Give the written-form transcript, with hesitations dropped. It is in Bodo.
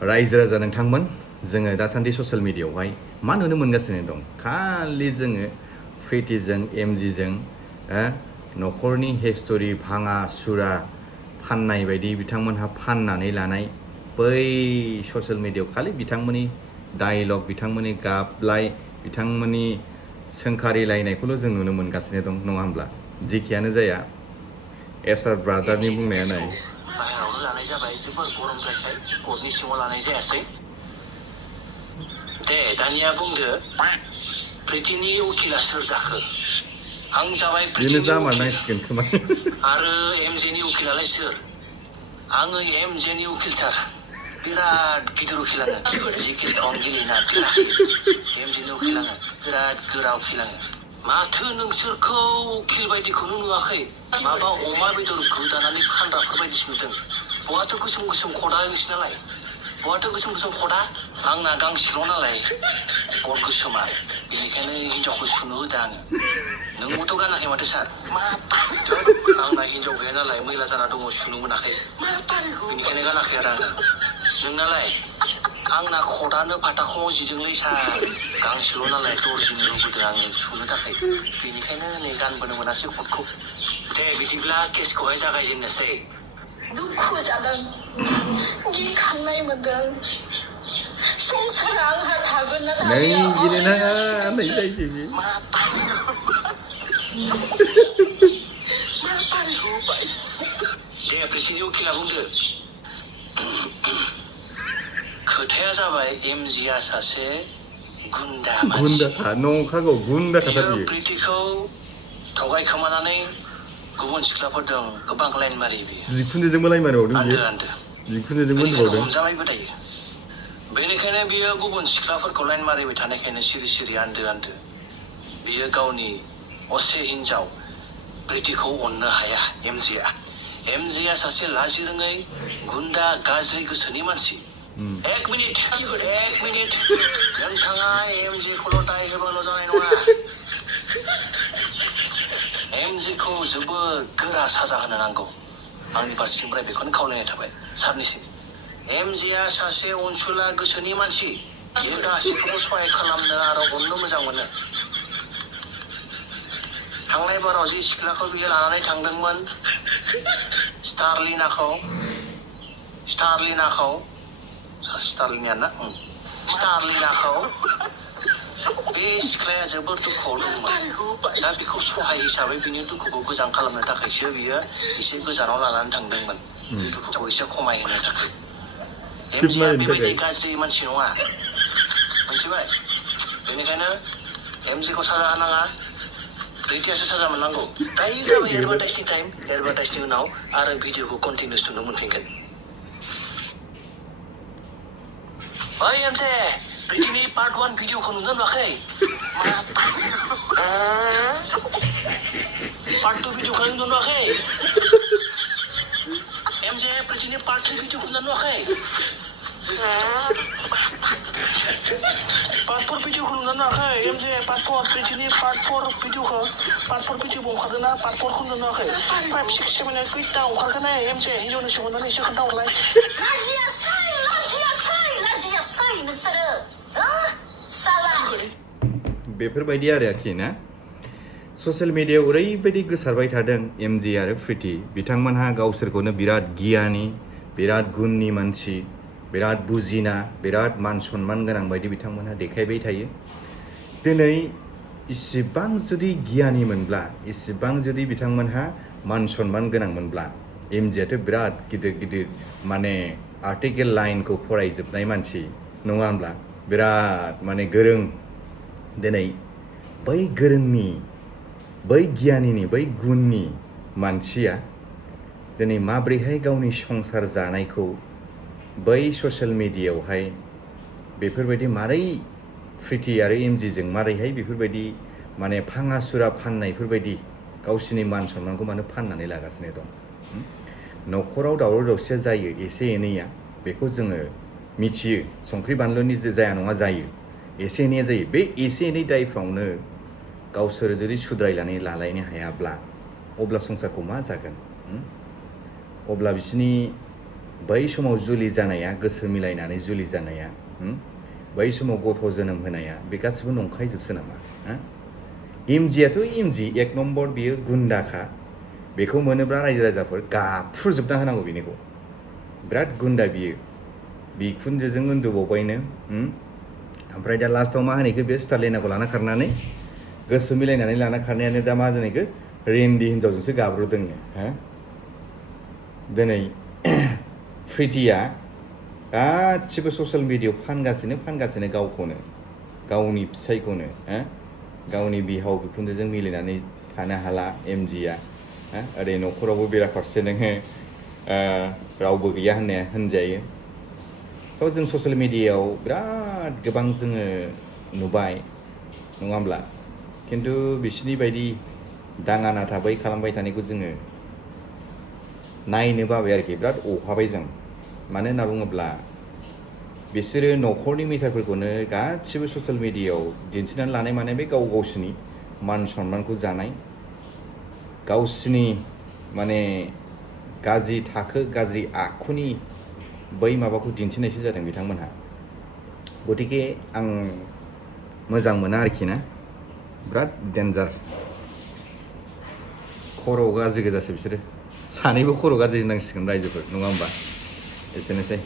रायजो राजा नोंथांमोन जोङो दासान्दि ससियेल मिडियायावहाय मा नुनो मोनगासिनो दं खालि जोङो प्रिटिजों एमजिजों न'खरनि हिस्टरि भाङा सुरा फाननाय बायदि बिथांमोनहा फाननानै लानाय बै ससियेल मिडियायाव खालि बिथांमोननि डायलग बिथांमोननि गाबलाय बिथांमोननि सोंखारिलायनायखौल' जों नुनो मोनगासिनो दं नङा होमब्ला जेखियानो जाया एसार ब्रादारनि बुंनाया नाय बाहेरावनो लानाय जाबाय जोबोर गरमद्रायखाय कर्टनि सिङाव लानाय जायासै दे दानिया बुंदो प्रिटिनि उकिला सोर जाखो आं जाबाय प्रिटिनि उकिल आरो एमजेनि उकिलालाय सोर आङो एमजेनि उकिल सार बिराद गिदिर उकिल आङो जि केसखौ आं गेलेना देराखै एमजेनि उकिल आङो बिराद गोरा उकिल आङो माथो नोंसोरखौ उकिल बायदिखौनो नुवाखै माबा अमा बेदर गोदानानै फानग्राफोर बायदिसो नुदों बहाथो गोसोम गोसोम खदा नोंसिनालाय बहाथो गोसोम गोसोम खदा आंना गांसेल' नालाय गद गोसोमा बेनिखायनो हिनजावखौ सुनो होदों आङो नोंबोथ' गानाखै माथो सार आंना हिनजाव गैया नालाय मैला जाना दङ सुनो मोनाखै बेनिखायनो गानाखै आरो आङो नोंनालाय आंना खदानो फाथाखौ जिजोंलै सार गांसेल' नालाय दर्जिनो होबोदों आङो सुनो थाखाय बेनिखायनो नै गानबोनो मोनासै खदखौ दे बिदिब्ला केसखौहाय जागायजेननोसै दुखु जादों गिखांनाय मोनदों संसारा आंहा थागोन ना दे प्रिटिनि उकिला बुंदो खोथाया जाबाय एमजिआ सासे गुन्दा मानसि प्रिटिखौ थगायखोमानानै गुबुन सिख्लाफोरजों गोबां लाइन मारि बियो हमजाबायबो दायो बेनिखायनो बियो गुबुन सिख्लाफोरखौ लाइन मारिबाय थानायखायनो सिरि सिरि आन्दो आन्दो बियो गावनि असे हिनजाव प्रिटिखौ अननो हाया एमजिआ सासे लाजि रोङै गुन्दा गाज्रि गोसोनि मानसि एक मिनिट नोंथाङा एमजिखौल' दाय होबाल' जानाय नङा एमजिखौ जोबोद गोरा साजा होनो नांगौ आंनि फारसेनिफ्राय बेखौनो खावलायनाय थाबाय सारनिसिम एमजिआ सासे अनसुला गोसोनि मानसि बियो गासैखौबो सहाय खालामनो आरो अननो मोजां मोनो थांनाय बाराव जि सिख्लाखौ बियो लानानै थांदोंमोन स्टारलिनाखौ बे सिख्लाया जोबोर दुखुआव दंमोन दा बेखौ सहाय हिसाबै बिनि दुखुखौ गोजान खालामनो थाखायसो बियो एसे गोजानाव लानानै थांदोंमोन दुखुखौ एसे खमायहोनो थाखाय एमजिआ बेबायदि गाज्रि मानसि नङा मिथिबाय बेनिखायनो एमजिखौ साजा होनाङा प्रिटियासो साजा मोननांगौ दायो जाबाय एडभार्टाइजनि टाइम एडभार्टाइजनि उनाव आरो भिडिअखौ कन्टिनिउस नुनो मोनफिनगोन ओइ एमजे प्रिटिनि पार्ट 1 भिडिअखौ नुनो नुवाखै पार्ट 2 भिडिअखौ नुनो नुवाखै एमजे प्रिटिनि पार्ट 3 भिडिअखौ नुनो नुवाखै पार्ट 4 भिडिअखौ नुनो नुवाखै एमजे पार्ट 4 प्रिटिनि पार्ट 4 भिडिअखौ पार्ट 4 भिडिअबो ओंखारदोंना पार्ट 4 खौ नुनो नुवाखै 5 6 7 8 खैथा ओंखारगोन एमजे हिनजावनि सोमोन्दै एसे खोन्थाहरलाय बेफोरबायदि आरोखि ना ससियेल मिडियायाव ओरैबायदि गोसारबाय थादों एमजि आरो प्रिति बिथांमोनहा गावसोरखौनो बिराद गियानि बिराद गुननि मानसि बिराद बुजिना बिराद मान सन्मान गोनां बायदि बिथांमोनहा देखायबाय थायो दिनै इसिबां जुदि गियानि मोनब्ला इसिबां जुदि बिथांमोनहा मान सन्मान गोनां मोनब्ला एमजिआथ' बिराद गिदिर गिदिर माने आर्टिकेल लाइनखौ फरायजोबनाय मानसि नङा होमब्ला बिराद माने गोरों दिनै बै गोरोंनि बै गियानिनि बै गुननि मानसिया दिनै माब्रैहाय गावनि संसार जानायखौ बै ससियेल मिडियायावहाय बेफोरबायदि मारै प्रिति आरो एमजिजों मारैहाय बेफोरबायदि माने फाङा सुरा फाननायफोरबायदि गावसिनि मान सन्मानखौ मानो फाननानै लागासिनो दं न'खराव दावराव दावसिया जायो एसे एनैया बेखौ जोङो मिथियो संख्रि बानलुनि जाया नङा जायो एसे एनैया जायो बे एसे एनै दायफ्रावनो गावसोर जुदि सुद्रायनानै लालायनो हायाब्ला अब्ला संसारखौ मा जागोन अब्ला बिसिनि बै समाव जुलि जानाया गोसो मिलायनानै जुलि जानाया बै समाव गथ' जोनोम होनाया बे गासिबो नंखायजोबसो नामा एमजिआथ' एमजि एक नम्बर बियो गुन्दाखा बेखौ मोनोब्ला रायजो राजाफोर गाफ्रुजोबना होनांगौ बेनिखौ बिराद गुन्दा बियो बिखुनजोजों उन्दुबावबायनो ओमफ्राय दा लास्टआव मा होनैखो बे स्टारलेनाखौ लाना खारनानै गोसो मिलायनानै लाना खारनायानो दा मा जानायखो रेन्डि हिनजावजोंसो गाब्र'दोंनो दिनै प्रिटिया गासिबो ससियेल मिडियायाव फानगासिनो गावखौनो गावनि फिसायखौनो गावनि बिहाव बिखुनजोजों मिलायनानै थानो हाला एमजिआ ओरै न'खरावबो बेराफारसे नोङो रावबो गैया होनजायो थ' जों ससियेल मिडियायाव बिराद गोबां जोङो नुबाय नङा होमब्ला खिन्थु बिसिनि बायदि दाङा नाथाबै खालामबाय थानायखौ जोङो नायनो बाबाय आरोखि बिराद अहाबाय जों मानो होनना बुङोब्ला बिसोरो न'खरनि मेथाइफोरखौनो गासिबो ससियेल मिडियायाव दिन्थिनानै लानाय माने बे गावसिनि मान सन्मानखौ जानाय गावसिनि माने गाज्रि थाखो गाज्रि आखुनि बै माबाखौ दिन्थिनायसो जादों बिथांमोनहा गतिके आं मोजां मोना आरोखि ना बिराद डेन्जार खर' गाज्रि गोजासो बिसोरो सानैबो खर' गाज्रि होननांसिगोन रायजोफोर नङा होमबा एसेनोसै